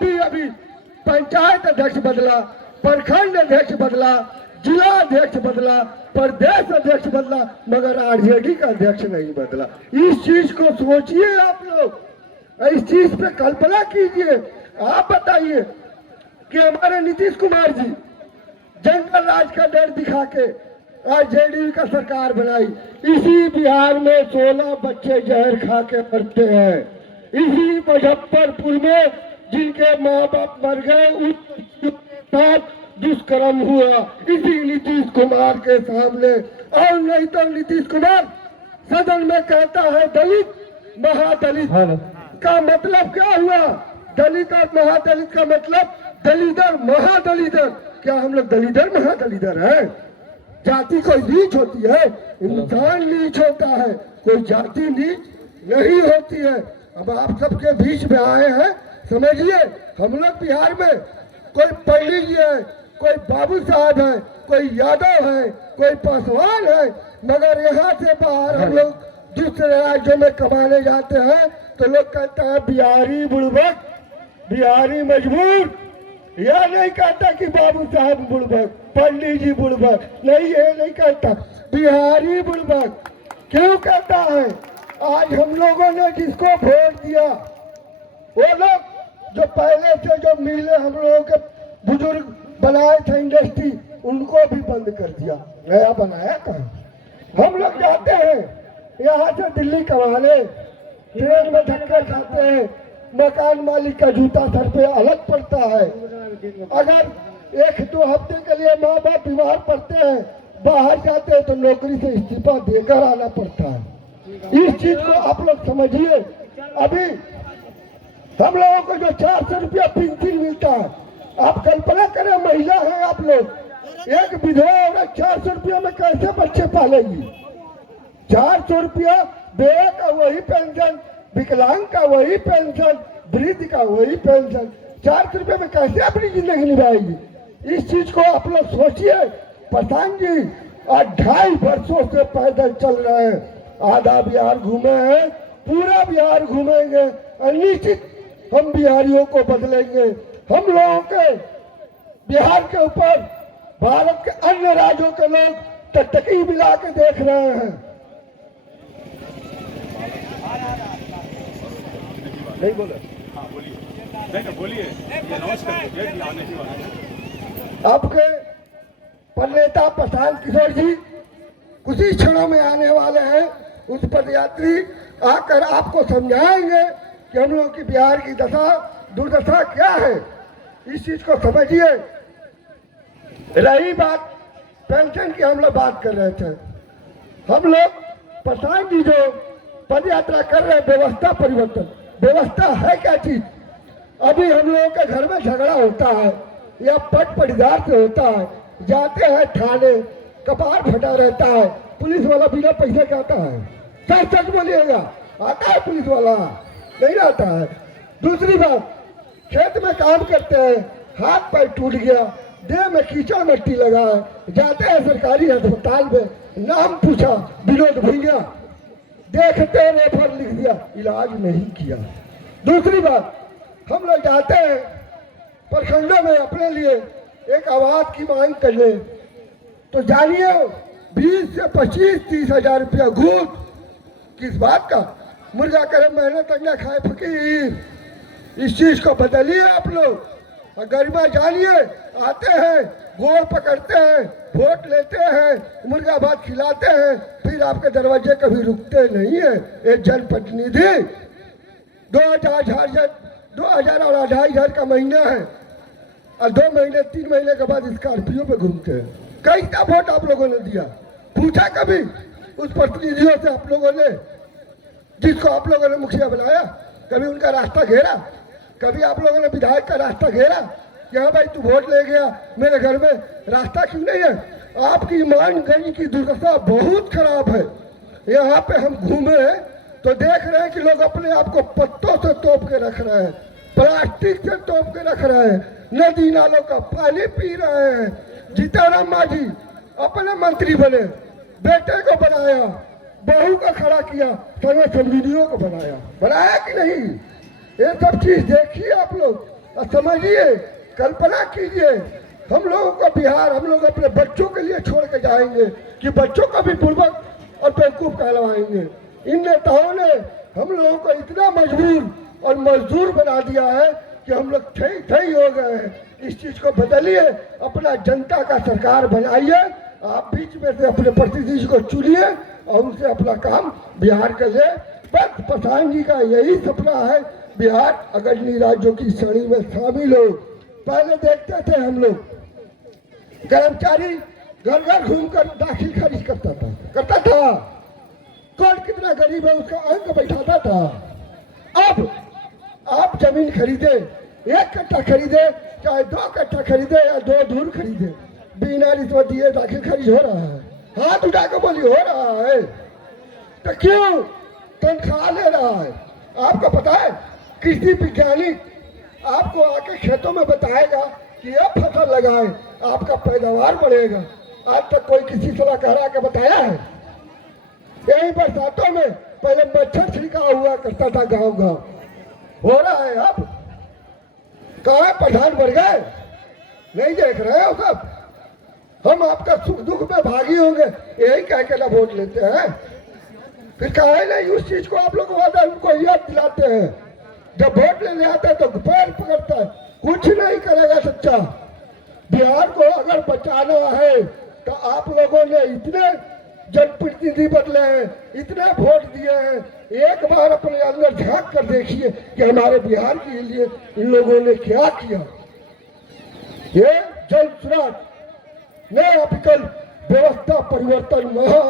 भी अभी पंचायत अध्यक्ष बदला, प्रखंड अध्यक्ष बदला, जिला अध्यक्ष बदला, प्रदेश अध्यक्ष बदला, मगर आरजेडी का अध्यक्ष नहीं बदला। इस चीज को सोचिए आप लोग, इस चीज पे कल्पना कीजिए। आप बताइए कि हमारे नीतीश कुमार जी जंगल राज का डर दिखा के आज जेडीयू का सरकार बनाई। इसी बिहार में 16 बच्चे जहर खा के मरते हैं। इसी मुजफ्फरपुर में जिनके माँ बाप मर गए, उस साथ दुष्कर्म हुआ इसी नीतीश कुमार के सामने। और नहीं तो नीतीश कुमार सदन में कहता है दलित महादलित का मतलब क्या हुआ? दलित और महादलित का मतलब दलिदर महादलिदर। क्या हम लोग दलिदर महादलिदर है? जाति कोई नीच होती है? इंसान नीच होता है, कोई जाति नीच नहीं होती है। अब आप सबके बीच में आए हैं, समझिए हम लोग बिहार में कोई पंडित जी है, कोई बाबू साहब है, कोई यादव है, कोई पासवान है, मगर यहाँ से बाहर हम लोग दूसरे राज्यों में कमाने जाते हैं तो लोग कहते हैं बिहारी बुड़बक, बिहारी मजबूर। यह नहीं कहता कि बाबू साहब बुड़बक, पंडित जी बुड़बक, नहीं, ये नहीं कहता, बिहारी बुड़बक। क्यों कहता है? आज हम लोगों ने जिसको वोट दिया, वो लोग जो पहले से जो मिले हम लोगों के बुजुर्ग बनाए थे इंडस्ट्री, उनको भी बंद कर दिया। नया बनाया कहाँ? हम लोग जाते हैं यहाँ से दिल्ली कमाने, ट्रेन में धक्के खाते हैं, मकान मालिक का जूता सर पे अलग पड़ता है। अगर 1-2 हफ्ते के लिए माँ बाप बीमार पड़ते हैं, बाहर जाते हैं तो नौकरी से इस्तीफा देकर आना पड़ता है। इस चीज को आप लोग समझिए। अभी हम लोगों को जो 400 रुपया पेंशन मिलता है, आप कल्पना करें, महिला है आप लोग, एक विधवा औरत 400 रुपया में कैसे बच्चे पालेगी? 400 रुपया, बेटे का वही पेंशन, विकलांग का वही पेंशन, वृद्ध का वही पेंशन, 400 रुपये में कैसे अपनी जिंदगी निभाएगी? इस चीज को आप लोग सोचिए। प्रधान जी आज 2.5 वर्षों से पैदल चल रहे हैं, आधा बिहार घूमे हैं, पूरा बिहार घूमेंगे, निश्चित हम बिहारियों को बदलेंगे। हम लोगों के बिहार के ऊपर भारत के अन्य राज्यों के लोग टकटकी मिला के देख रहे हैं। नहीं बोले? हाँ बोलिए। नहीं बोलिए। आपके नेता प्रशांत किशोर जी कुछ ही क्षणों में आने वाले हैं। उस पदयात्री आकर आपको समझाएंगे कि हम लोग की बिहार की दशा दुर्दशा क्या है। इस चीज को समझिए। रही बात पेंशन की, हम लोग बात कर रहे थे। हम लोग प्रशांत जी जो पद यात्रा कर रहे हैं, व्यवस्था परिवर्तन, व्यवस्था है क्या चीज? अभी हम लोगों के घर में झगड़ा होता है या पट पटीदार से होता है, जाते हैं थाने, कपार फटा रहता है, पुलिस वाला बिना पैसे का आता है। सच सच बोलिएगा, आता है पुलिस वाला? नहीं आता है। दूसरी बात, खेत में काम करते हैं, हाथ पैर टूट गया, देह में कीचड़ मिट्टी लगा है, जाते हैं सरकारी अस्पताल में, नाम पूछा विनोद भैया, देखते रेफर लिख दिया, इलाज नहीं किया। दूसरी बात, हम लोग जाते हैं प्रखंडों में अपने लिए एक आवाज की मांग करने, तो जानिए 20 से 25-30 हजार रुपया घूस। किस बात का? मुर्गा करे मेहनत अंडा खाए फकीर। इस चीज को बदलिए आप लोग। गरिमा जानिए, आते हैं, गोड़ पकड़ते हैं, वोट लेते हैं, मुर्गा भात खिलाते हैं, फिर आपके दरवाजे कभी रुकते नहीं है। एक जनप्रतिनिधि 2000 और 2500 का महीना है और 2 महीने 3 महीने के बाद स्कॉर्पियो पे घूमते हैं। कई वोट आप लोगों ने दिया? पूछा कभी उस प्रतिनिधियों से आप लोगों ने, जिसको आप लोगों ने मुखिया बनाया? कभी उनका रास्ता घेरा? कभी आप लोगों ने विधायक का रास्ता घेरा कि हाँ भाई तू वोट ले गया, मेरे घर में रास्ता क्यों नहीं है? आपकी मानगंज की दुर्दशा बहुत खराब है। यहाँ पे हम घूमे तो देख रहे हैं कि लोग अपने आप को पत्तों से तोप के रख रहे हैं, प्लास्टिक से तोप के रख रहे हैं, नदी नालों का पानी पी रहे हैं। जीताराम मांझी अपने मंत्री बने, बेटे को बनाया, बहू का खड़ा किया, संविधियों को बनाया कि नहीं? ये सब चीज देखिए आप लोग। और समझिए, कल्पना कीजिए, हम लोगों का बिहार हम लोग अपने बच्चों के लिए छोड़ के जाएंगे कि बच्चों का भी पूर्वक और बेवकूफ कहलवाएंगे। इन नेताओं ने हम लोगों को इतना मजबूर और मजदूर बना दिया है कि हम लोग थई हो गए हैं। इस चीज को बदलिए, अपना जनता का सरकार बनाइए, आप बीच में से अपने प्रतिनिधि को चुनिए और उनसे अपना काम बिहार के लिए। बस प्रधान जी का यही सपना है, बिहार अग्रणी राज्यों की श्रेणी में शामिल हो। पहले देखते थे हम लोग कर्मचारी घर घर घूमकर दाखिल खारिज करता था। कौन कितना गरीब है उसका अंक बैठाता था। अब आप जमीन खरीदे, 1 कट्ठा खरीदे, चाहे 2 कट्ठा खरीदे या 2 धूर खरीदे, बिना रिश्वत दिए दाखिल खारिज हो रहा है। हाथ उठा के बोली हो रहा है, तो क्यों तनख्वाह ले रहा है? आपको पता है, कृषि वैज्ञानिक आपको आके खेतों में बताएगा कि यह फसल लगाए, आपका पैदावार बढ़ेगा। आज तक कोई किसी सलाहकार आके बताया है? यही बरसातों में पहले मच्छर छिड़काव हुआ करता था गांव गांव, हो रहा है। अब कहाँ है प्रधान बढ़ गए? नहीं देख रहे हो सब? हम आपका सुख दुख में भागी होंगे, यही कह के ना वोट लेते हैं। फिर कहा नहीं उस चीज को आप लोग वादा उनको याद दिलाते हैं। जब वोट लेने आते हैं तो पैर पकड़ता है, कुछ नहीं करेगा सच्चा। बिहार को अगर बचाना है तो आप लोगों ने इतने जनप्रतिनिधि बदले हैं, इतने वोट दिए हैं, एक बार अपने अंदर झांक कर देखिए कि हमारे बिहार के लिए इन लोगों ने क्या किया। ये जल स्रोत नया विकल्प व्यवस्था परिवर्तन महा